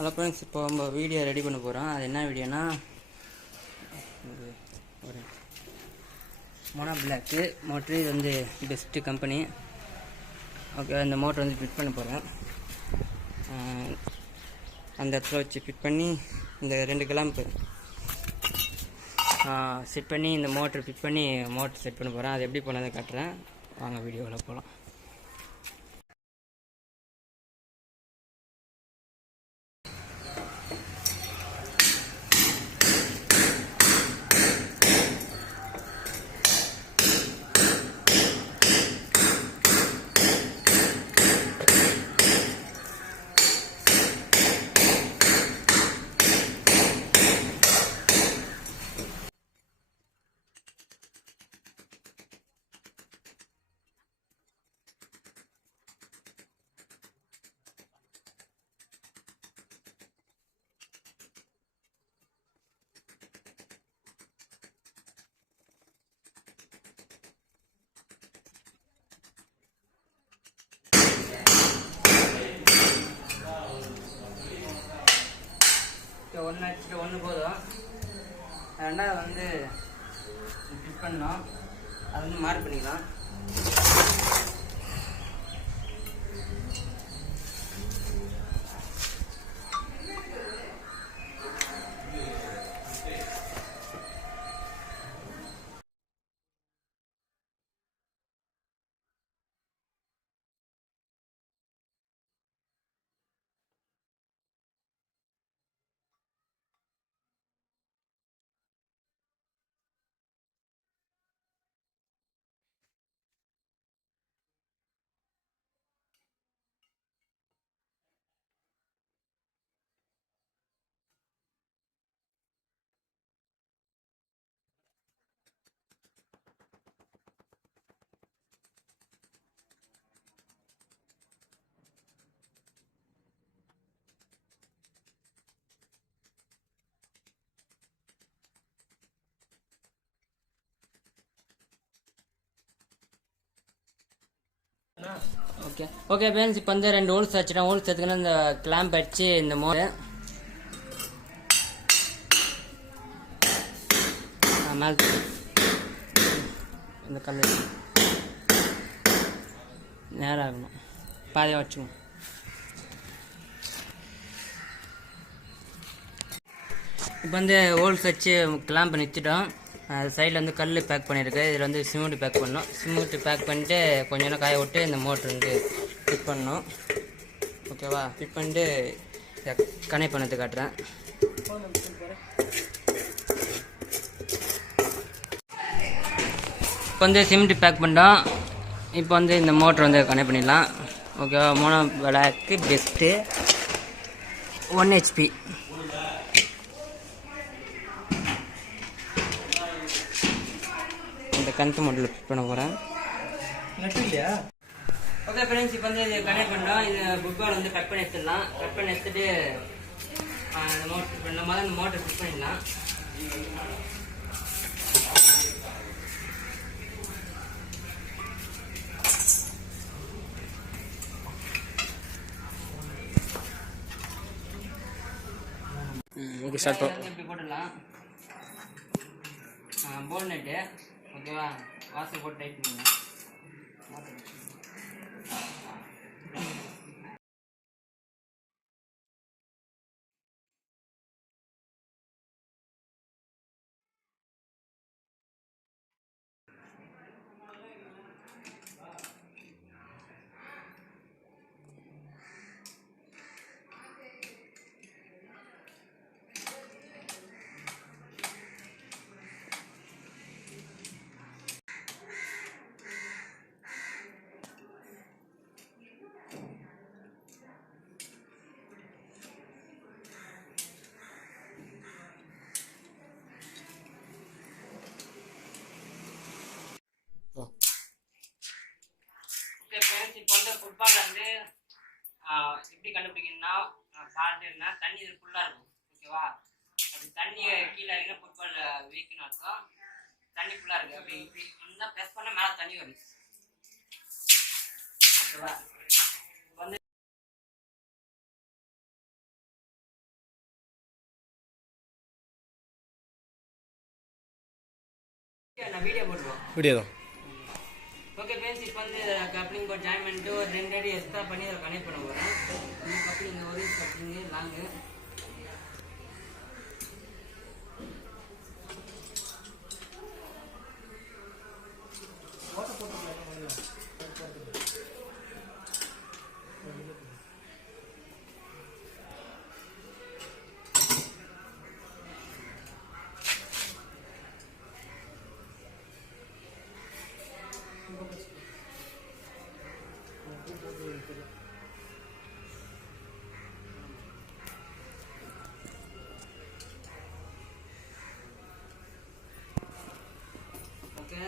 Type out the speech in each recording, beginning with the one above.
Hello friends, இப்போ நம்ம video ready பண்ண போகிறோம். அது என்ன வீடியோனா, ஒரு மோனோ பிளாக்கு மோட்ரு. இது வந்து பெஸ்ட்டு கம்பெனி. ஓகே, இந்த மோட்ரு வந்து ஃபிட் பண்ண போகிறேன். அந்த இடத்துல வச்சு ஃபிட் பண்ணி இந்த 2 கிளாம்பு செட் பண்ணி இந்த மோட்ரு ஃபிட் பண்ணி மோட்ரு செட் பண்ண போகிறேன். அது எப்படி பண்ணதை காட்டுறேன், வாங்க வீடியோவில் போகலாம். ஒன்று அடிச்சுட்டு ஒன்று போதும். ரெண்டாவது வந்து ஃபிட் பண்ணோம், அது வந்து மார்க் பண்ணிக்கலாம். ஓகே ஓகே ஃப்ரெண்ட்ஸ், இப்போ வந்து 2 ஹோல்ஸ் வச்சுட்டேன். ஹோல்ஸ் எடுத்துக்கினா இந்த கிளாம்ப் அடிச்சு இந்த மேலே இந்த கல் நேரம் ஆகணும், பாதையாக வச்சுக்கணும். இப்போ வந்து ஹோல்ஸ் வச்சு கிளாம்ப் நிறுத்திட்டோம். சைடில் வந்து கல் பேக் பண்ணியிருக்கு. இதில் வந்து சிமெண்ட் பேக் பண்ணணும். சிமெண்ட் பேக் பண்ணிட்டு கொஞ்ச நேரம் காய விட்டு இந்த மோட்ரு வந்து ஃபிட் பண்ணணும். ஓகேவா? ஃபிட் பண்ணிட்டு கனெக்ட் பண்ணது காட்டுறேன். இப்போ வந்து சிமெண்ட் பேக் பண்ணிட்டோம். இப்போ வந்து இந்த மோட்ரு வந்து கனெக்ட் பண்ணிடலாம். ஓகேவா? Mono block best 1 HP. இந்த கணக்கு மாடலில் ஃபிட் பண்ண போகிறேன். ஓகே ஃப்ரெண்ட்ஸ், இப்போ வந்து இது கனெக்ட் பண்ணோம். இது ஃபுட்பால் வந்து கட் பண்ணி எடுத்துடலாம். கட் பண்ணி எடுத்துட்டு இந்த மோட்ரு நம்ம தான் இந்த மோட்டர் ஃபிட் பண்ணிடலாம். ஓகே, ஸ்டார்ட் இப்படி போட்டுடலாம். போல் நெட்டு. ஓகேவா? வாசல் போட்டு டைட் பண்ணுங்க. ஓகே ஃப்ரெண்ட்ஸ், இப்போ வந்து ஃபுட்பால் வந்து எப்படி கண்டுபிடிக்கணும்னா, பார்த்தீங்கன்னா தண்ணி இது ஃபுல்லாக இருக்கும். ஓகேவா? அப்படி தண்ணியை கீழே இறங்கினா ஃபுட்பால் வீக்குன்னு அர்த்தம். தண்ணி ஃபுல்லாக இருக்குது. அப்படி இப்படி நல்லா ப்ரெஸ் பண்ணால் மேலே தண்ணி வரும். ஓகேவா? நான் வீடியோ போடுவோம். வீடியோ தான். ஓகே ஃப்ரெண்ட்ஸ், இப்போ வந்து கப்ளிங் போர்ட் ஜாயின் பண்ணிட்டு ஒரு 2 அடி எக்ஸ்ட்ரா பண்ணி அதை கனெக்ட் பண்ண போகிறேன். இந்த கப்ளிங் ஒரு கப்ளிங்கு லாங்கு. ஓகே,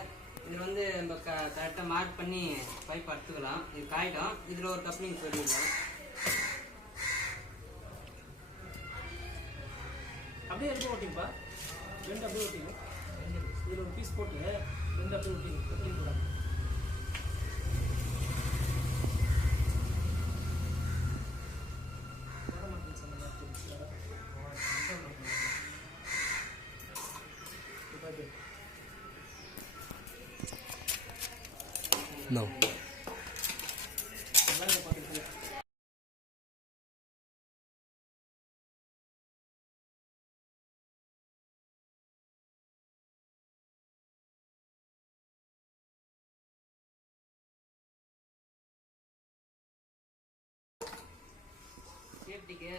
இதில் வந்து நம்ம கரெக்டாக மார்க் பண்ணி பைப் எடுத்துக்கலாம். இது காயிடும். இதில் ஒரு கப்ளிங் சொல்லிடலாம். அப்படியே எடுத்து ஓட்டிங்கப்பா. 2 அப்படியே ஓட்டிங்க. இதில் ஒரு பீஸ் போட்டு 2 அப்படியே ஓட்டிங்க. கப்ளிங் போடாங்க. No. சேஃப்டிக்கு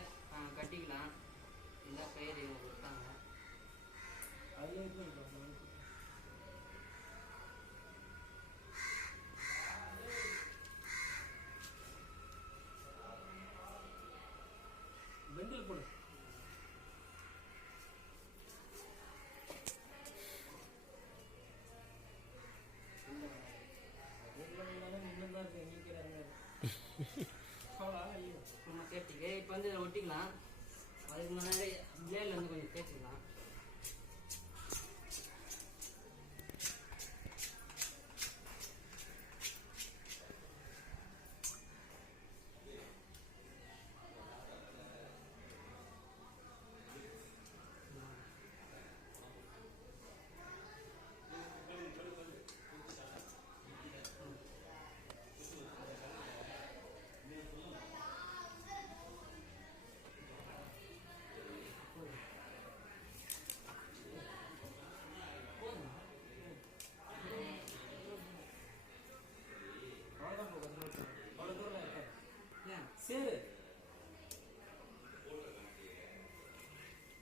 கட்டிக்கலாம். இந்த கயிறு இவங்க கொடுத்தாங்க. பெண்டில் போடு. நம்ம சேஃப்டிக்கு இப்போ வந்து இதை ஒட்டிக்கலாம். அதுக்கு முன்னாடி பிளேடில் வந்து கொஞ்சம் தேய்ச்சிக்கலாம். சேரு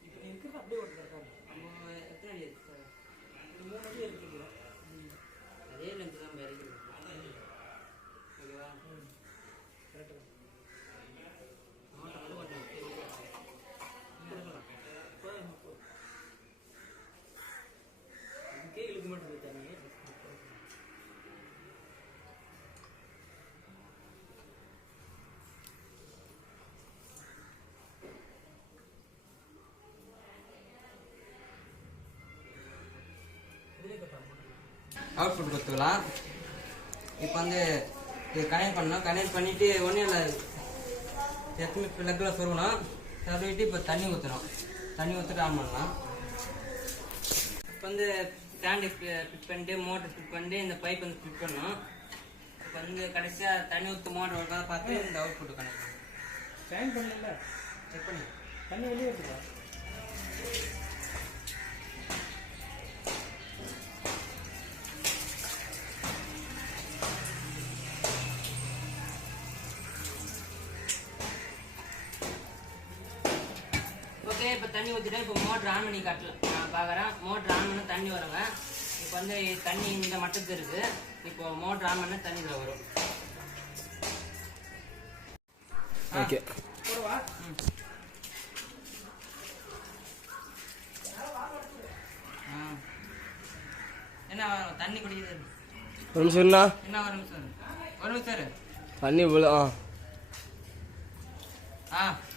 இப்போ நீ இருக்கிறது அப்படியே ஓட்டு இருக்காங்க. நம்ம எத்தனை அடி இருக்கு சார்? 3 அடி இருக்குது. அதே லென்த்து தான் இறக்கிறது. ஓகேவா? கரெக்டாக மோட்டர் வந்து கொஞ்சம் இதுக்கே இழுக்க மாட்டேங்குது தண்ணி. அவுட்புட் கொடுத்துக்கலாம். இப்போ வந்து இது கனெக்ட் பண்ணணும். கனெக்ட் பண்ணிவிட்டு ஒன்றும் இல்லை, எப்பவுமே ப்ளக்கில் சொருகணும். சொருகிட்டு இப்போ தண்ணி ஊற்றணும். தண்ணி ஊற்றிட்டு ஆன் பண்ணலாம். இப்போ வந்து ஸ்டாண்டு ஃபிட் பண்ணிட்டு மோட்டர் ஃபிட் பண்ணிட்டு இந்த பைப் வந்து ஃபிட் பண்ணணும். இப்போ வந்து கடைசியாக தண்ணி ஊற்று மோட்டர் ஒர்க்காக பார்த்து இந்த அவுட்புட் கனெக்ட் பண்ணணும். ஃபேன் பண்ணல, செக் பண்ணி தண்ணி வெளியே எடுத்துக்கா. ஓகே, இப்போ தண்ணி ஊற்றிட்டேன். இப்போ மோட்ரு ஆன் பண்ணி காட்டலாம். நான் பார்க்குறேன். மோட்ரு ஆன் பண்ண தண்ணி வருங்க. இப்போ வந்து தண்ணி இந்த மட்டத்துக்கு இருக்குது. இப்போ மோட்ரு ஆன் பண்ண தண்ணி இதில் வரும். ஓகே. போடுவா. என்ன வரும்? தண்ணி குடிக்குது. ஒரு நிமிஷம் என்ன ஒரு நிமிஷம் ஒரு நிமிஷம் தண்ணி போல.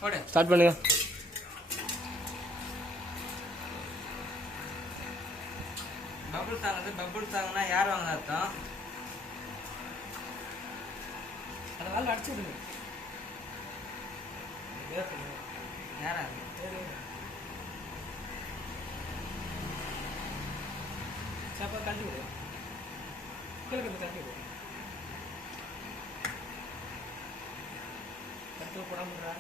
போடு. ஸ்டார்ட் பண்ணுங்க. பபுள்ஸ் ஆகுது. பபுள்ஸ் ஆகுனா யார் வாங்க அர்த்தம்? அதை வாழ அடிச்சு விடுங்க. அப்போ கழட்டி விடு, கீழே கழட்டி விடு, கட்டில் போடாமடா.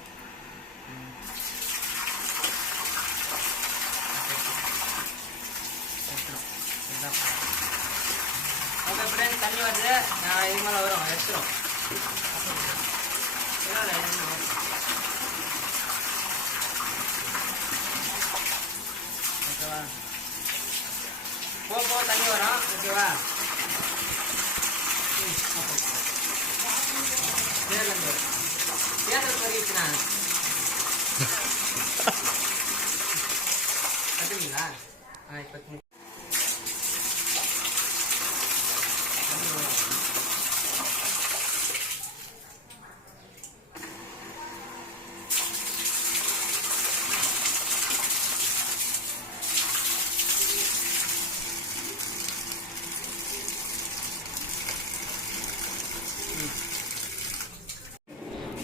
ஓகே ஃப்ரெண்ட்ஸ், தண்ணி வருது. நான் இது மேலே வரும் எடுத்துரும். ஓகேவா? போக தண்ணி வரும். ஓகேவா? தேர்தல் போயிடுச்சுண்ணா கட்டுவீங்களா? இப்போ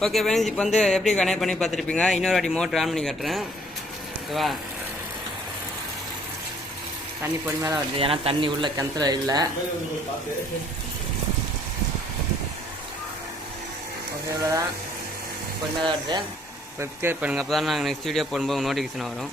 ஓகே ஃப்ரெண்ட்ஸ், இப்போ வந்து எப்படி கனெக்ட் பண்ணி பார்த்துருப்பீங்க. இன்னொரு வாட்டி மோட்ரு ஆன் பண்ணி காட்டுறேன். ஓகேவா? தண்ணி பொறுமையாக தான் வருது, ஏன்னா தண்ணி உள்ள கிணத்துல இல்லை. ஓகே, இவ்வளோதான். பொறுமையாக தான் வருது. சப்ஸ்கிரைப் பண்ணுங்கள், அப்போ தான் நாங்கள் நெக்ஸ்ட் வீடியோ போடும்போது நோட்டிஃபிகேஷன் வரும்.